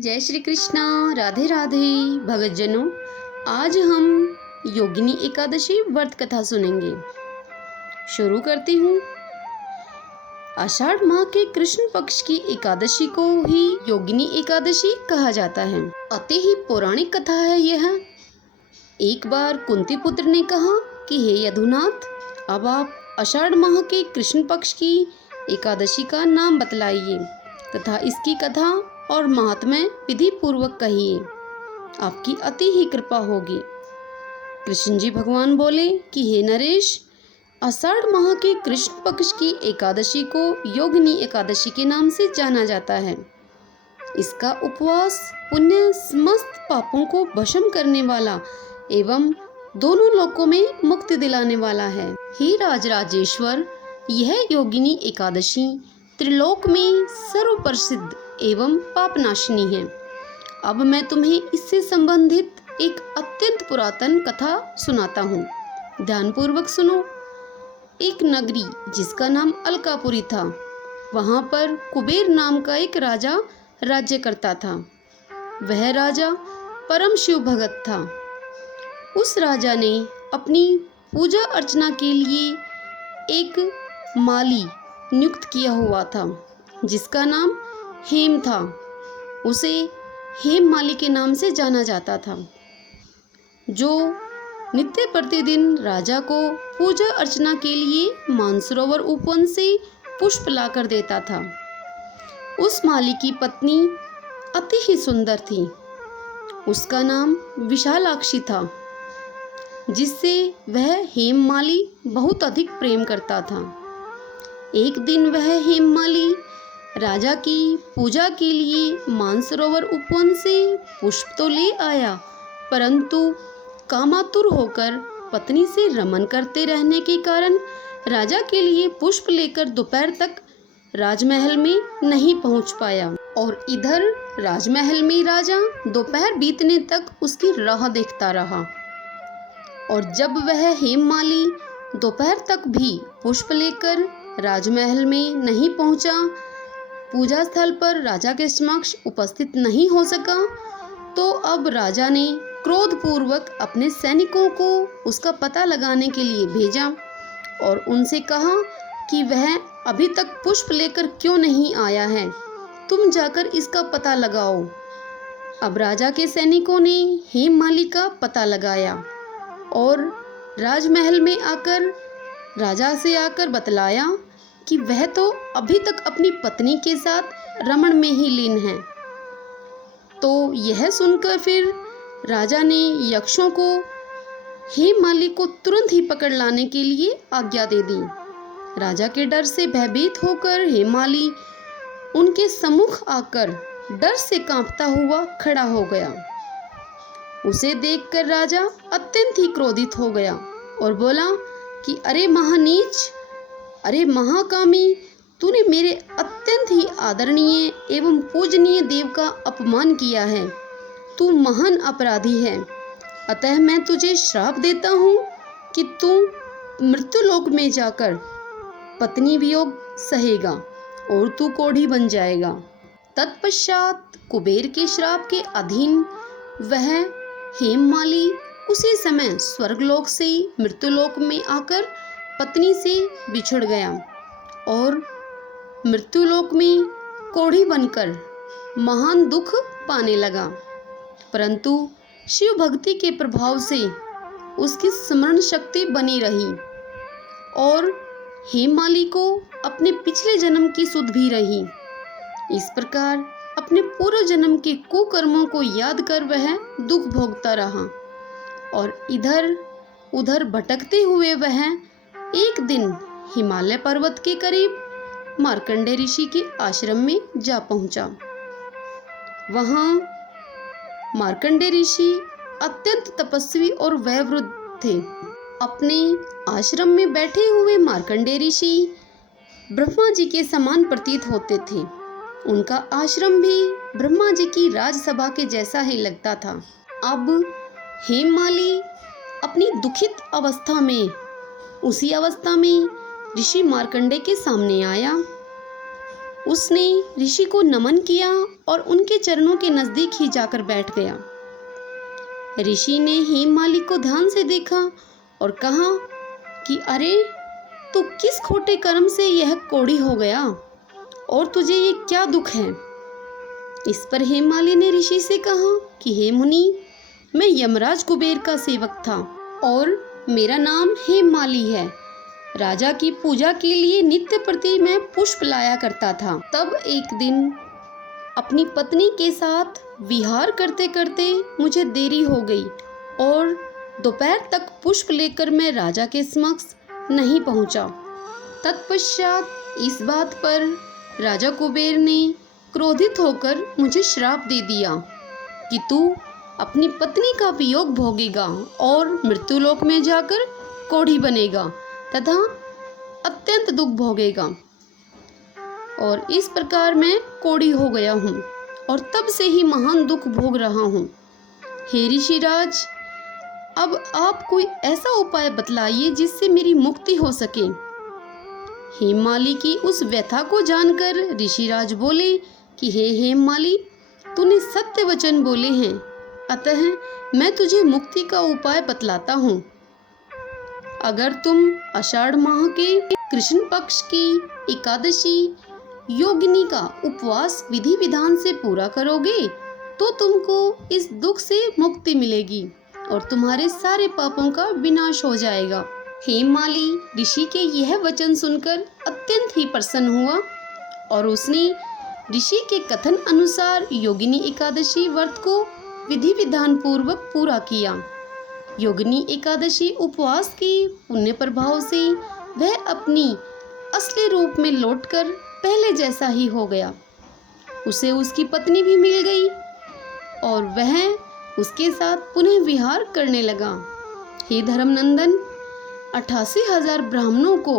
जय श्री कृष्णा। राधे राधे भगतजनों, आज हम योगिनी एकादशी व्रत कथा सुनेंगे। शुरू करती हूँ। आषाढ़ माह के कृष्ण पक्ष की एकादशी को ही योगिनी एकादशी कहा जाता है। अति ही पौराणिक कथा है यह। एक बार कुंती पुत्र ने कहा कि हे यदुनाथ, अब आप आषाढ़ माह के कृष्ण पक्ष की एकादशी का नाम बतलाइए तथा इसकी कथा और महात्म्य विधि पूर्वक कहिए, आपकी अति ही कृपा होगी। कृष्ण जी भगवान बोले कि हे नरेश, आषाढ़ माह के कृष्ण पक्ष की एकादशी को योगिनी एकादशी के नाम से जाना जाता है। इसका उपवास पुण्य समस्त पापों को भस्म करने वाला एवं दोनों लोकों में मुक्ति दिलाने वाला है। हे राजराजेश्वर, यह योगिनी एकादशी त्रिलोक में सर्व प्रसिद्ध एवं पापनाशिनी है। अब मैं तुम्हें इससे संबंधित एक अत्यंत पुरातन कथा सुनाता हूँ। ध्यानपूर्वक सुनो। एक नगरी जिसका नाम अलकापुरी था, वहाँ पर कुबेर नाम का एक राजा राज्य करता था। वह राजा परम शिव भगत था। उस राजा ने अपनी पूजा अर्चना के लिए एक माली नियुक्त किया हुआ था जिसका नाम हेम था। उसे हेम माली के नाम से जाना जाता था, जो नित्य प्रतिदिन राजा को पूजा अर्चना के लिए मानसरोवर उपवन से पुष्प लाकर देता था। उस माली की पत्नी अति ही सुंदर थी। उसका नाम विशालाक्षी था, जिससे वह हेम माली बहुत अधिक प्रेम करता था। एक दिन वह हेम माली राजा की पूजा के लिए मानसरोवर उपवन से पुष्प तो ले आया, परंतु कामातुर होकर पत्नी से रमन करते रहने के कारण राजा के लिए पुष्प लेकर दोपहर तक राजमहल में नहीं पहुंच पाया। और इधर राजमहल में राजा दोपहर बीतने तक उसकी राह देखता रहा। और जब वह हेममाली दोपहर तक भी पुष्प लेकर राजमहल में नहीं पहुंचा, पूजा स्थल पर राजा के समक्ष उपस्थित नहीं हो सका, तो अब राजा ने क्रोधपूर्वक अपने सैनिकों को उसका पता लगाने के लिए भेजा और उनसे कहा कि वह अभी तक पुष्प लेकर क्यों नहीं आया है, तुम जाकर इसका पता लगाओ। अब राजा के सैनिकों ने हेममाली का पता लगाया और राजमहल में आकर राजा से आकर बतलाया कि वह तो अभी तक अपनी पत्नी के साथ रमण में ही लीन है। तो यह सुनकर फिर राजा ने यक्षों को हेममाली को तुरंत ही पकड़ लाने के लिए आज्ञा दे दी। राजा के डर से भयभीत होकर हेममाली उनके सम्मुख आकर डर से कांपता हुआ खड़ा हो गया। उसे देखकर राजा अत्यंत ही क्रोधित हो गया और बोला कि अरे महानीच, अरे महाकामी, तूने मेरे अत्यंत ही आदरणीय एवं पूजनीय देव का अपमान किया है। तू महान अपराधी है। अतः मैं तुझे श्राप देता हूँ कि तू मृत्युलोक में जाकर पत्नी वियोग सहेगा और तू कोढ़ी बन जाएगा। तत्पश्चात कुबेर के श्राप के अधीन वह हेममाली उसी समय स्वर्गलोक से मृत्युलोक में आकर पत्नी से बिछुड़ गया और मृत्युलोक में कोढ़ी बनकर महान दुख पाने लगा। परंतु शिव भक्ति के प्रभाव से उसकी स्मरण शक्ति बनी रही और हेममाली को अपने पिछले जन्म की सुध भी रही। इस प्रकार अपने पूर्व जन्म के कुकर्मों को याद कर वह दुख भोगता रहा और इधर उधर भटकते हुए वह एक दिन हिमालय पर्वत के करीब मार्कंडेय ऋषि के आश्रम में जा पहुंचा। वहां मार्कंडेय ऋषि अत्यंत तपस्वी और वयोवृद्ध थे। अपने आश्रम में बैठे हुए मार्कंडेय ऋषि ब्रह्मा जी के समान प्रतीत होते थे। उनका आश्रम भी ब्रह्मा जी की राजसभा के जैसा ही लगता था। अब हेममाली अपनी दुखित अवस्था में उसी अवस्था में ऋषि मार्कंडेय के सामने आया उसने ऋषि को नमन किया और उनके चरणों के नजदीक ही जाकर बैठ गया। ऋषि ने हेममाली को ध्यान से देखा और कहा कि अरे, तू किस खोटे कर्म से यह कोढ़ी हो गया और तुझे ये क्या दुख है। इस पर हेममाली ने ऋषि से कहा कि हे मुनि, मैं यमराज कुबेर का सेवक था और मेरा नाम हेममाली है। राजा की पूजा के लिए नित्य प्रति मैं पुष्प लाया करता था। तब एक दिन अपनी पत्नी के साथ विहार करते करते मुझे देरी हो गई और दोपहर तक पुष्प लेकर मैं राजा के समक्ष नहीं पहुंचा। तत्पश्चात इस बात पर राजा कुबेर ने क्रोधित होकर मुझे श्राप दे दिया कि तू अपनी पत्नी का वियोग भोगेगा और मृत्युलोक में जाकर कोढ़ी बनेगा तथा अत्यंत दुख भोगेगा। और इस प्रकार मैं कोढ़ी हो गया हूँ और तब से ही महान दुख भोग रहा हूँ। हे ऋषिराज, अब आप कोई ऐसा उपाय बतलाइए जिससे मेरी मुक्ति हो सके। हेममाली की उस व्यथा को जानकर ऋषिराज बोले कि हे हेममाली, तूने सत्य वचन बोले हैं, अतः मैं तुझे मुक्ति का उपाय बतलाता हूँ। अगर तुम आषाढ़ माह के कृष्ण पक्ष की एकादशी योगिनी का उपवास विधि विधान से पूरा करोगे तो तुमको इस दुख से मुक्ति मिलेगी और तुम्हारे सारे पापों का विनाश हो जाएगा। हेममाली ऋषि के यह वचन सुनकर अत्यंत ही प्रसन्न हुआ और उसने ऋषि के कथन अनुसार योगिनी एकादशी व्रत को विधि विधान पूर्वक पूरा किया। योगिनी एकादशी उपवास के पुण्य प्रभाव से वह अपनी असली रूप में लौटकर पहले जैसा ही हो गया। उसे उसकी पत्नी भी मिल गई और वह उसके साथ पुनः विहार करने लगा। हे धर्मनंदन, 88,000 ब्राह्मणों को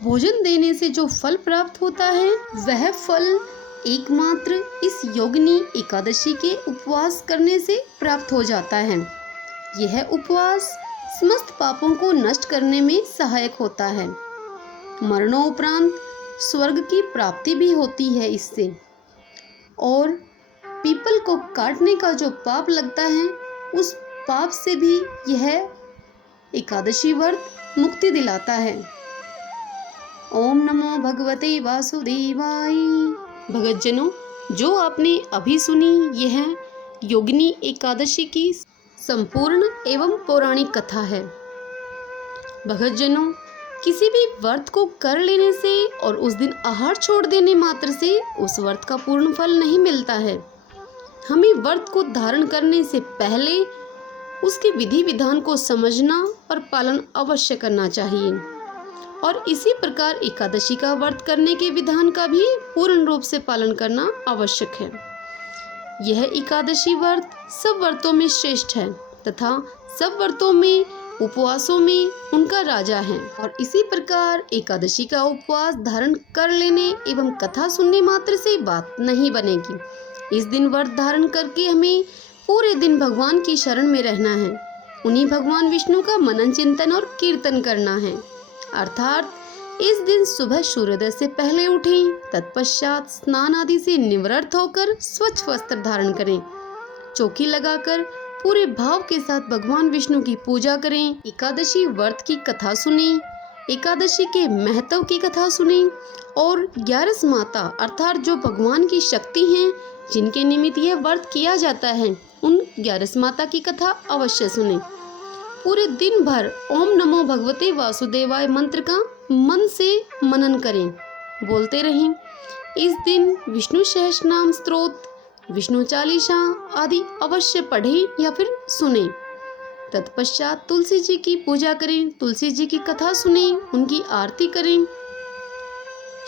भोजन देने से जो फल प्राप्त होता है वह फल एकमात्र इस योगिनी एकादशी के उपवास करने से प्राप्त हो जाता है। यह उपवास समस्त पापों को नष्ट करने में सहायक होता है। मरणोपरांत स्वर्ग की प्राप्ति भी होती है इससे। और पीपल को काटने का जो पाप लगता है उस पाप से भी यह एकादशी व्रत मुक्ति दिलाता है। ओम नमो भगवते वासुदेवाय। भगतजनों, जो आपने अभी सुनी यह योगिनी एकादशी की संपूर्ण एवं पौराणिक कथा है। भगतजनों, किसी भी व्रत को कर लेने से और उस दिन आहार छोड़ देने मात्र से उस व्रत का पूर्ण फल नहीं मिलता है। हमें व्रत को धारण करने से पहले उसके विधि विधान को समझना और पालन अवश्य करना चाहिए और इसी प्रकार एकादशी का व्रत करने के विधान का भी पूर्ण रूप से पालन करना आवश्यक है। यह एकादशी व्रत सब व्रतों में श्रेष्ठ है तथा सब व्रतों में उपवासों में उनका राजा है। और इसी प्रकार एकादशी का उपवास धारण कर लेने एवं कथा सुनने मात्र से बात नहीं बनेगी। इस दिन व्रत धारण करके हमें पूरे दिन भगवान की शरण में रहना है। उन्हीं भगवान विष्णु का मनन चिंतन और कीर्तन करना है। अर्थात इस दिन सुबह सूर्योदय से पहले उठें, तत्पश्चात स्नान आदि से निवृत्त होकर स्वच्छ वस्त्र धारण करें, चौकी लगाकर पूरे भाव के साथ भगवान विष्णु की पूजा करें, एकादशी व्रत की कथा सुनें, एकादशी के महत्व की कथा सुनें और 11 माता अर्थात जो भगवान की शक्ति हैं जिनके निमित्त यह व्रत किया जाता है उन 11 माता की कथा अवश्य सुनें। पूरे दिन भर ओम नमो भगवते वासुदेवाय मंत्र का मन से मनन करें, बोलते रहें। इस दिन विष्णु सहस्रनाम स्तोत्र, विष्णु चालीसा आदि अवश्य पढ़ें या फिर सुनें। तत्पश्चात तुलसी जी की पूजा करें, तुलसी जी की कथा सुनें, उनकी आरती करें।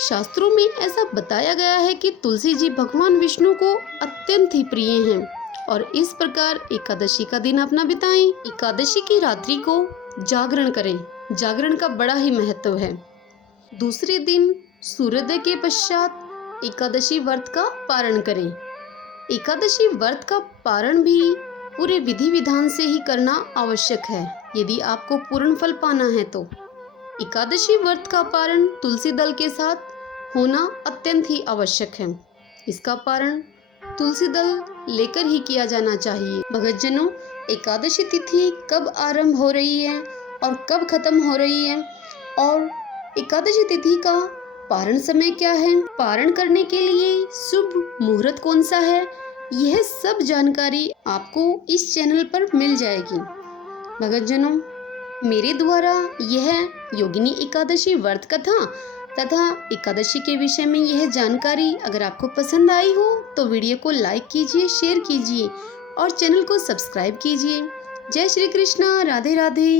शास्त्रों में ऐसा बताया गया है कि तुलसी जी भगवान विष्णु को अत्यंत ही प्रिय हैं और इस प्रकार एकादशी का दिन अपना बिताएं। एकादशी की रात्रि को जागरण करें, जागरण का बड़ा ही महत्व है। दूसरे दिन सूर्योदय के पश्चात एकादशी व्रत का पारण करें। एकादशी व्रत का पारण भी पूरे विधि विधान से ही करना आवश्यक है यदि आपको पूर्ण फल पाना है तो। एकादशी व्रत का पारण तुलसी दल के साथ होना अत्यंत ही आवश्यक है। इसका पारण तुलसी दल लेकर ही किया जाना चाहिए। भक्तजनों, एकादशी तिथि कब आरंभ हो रही है और कब खत्म हो रही है और एकादशी तिथि का पारण समय क्या है, पारण करने के लिए शुभ मुहूर्त कौन सा है, यह सब जानकारी आपको इस चैनल पर मिल जाएगी। भक्तजनों, मेरे द्वारा यह योगिनी एकादशी व्रत कथा तथा एकादशी के विषय में यह जानकारी अगर आपको पसंद आई हो तो वीडियो को लाइक कीजिए, शेयर कीजिए और चैनल को सब्सक्राइब कीजिए। जय श्री कृष्णा, राधे राधे।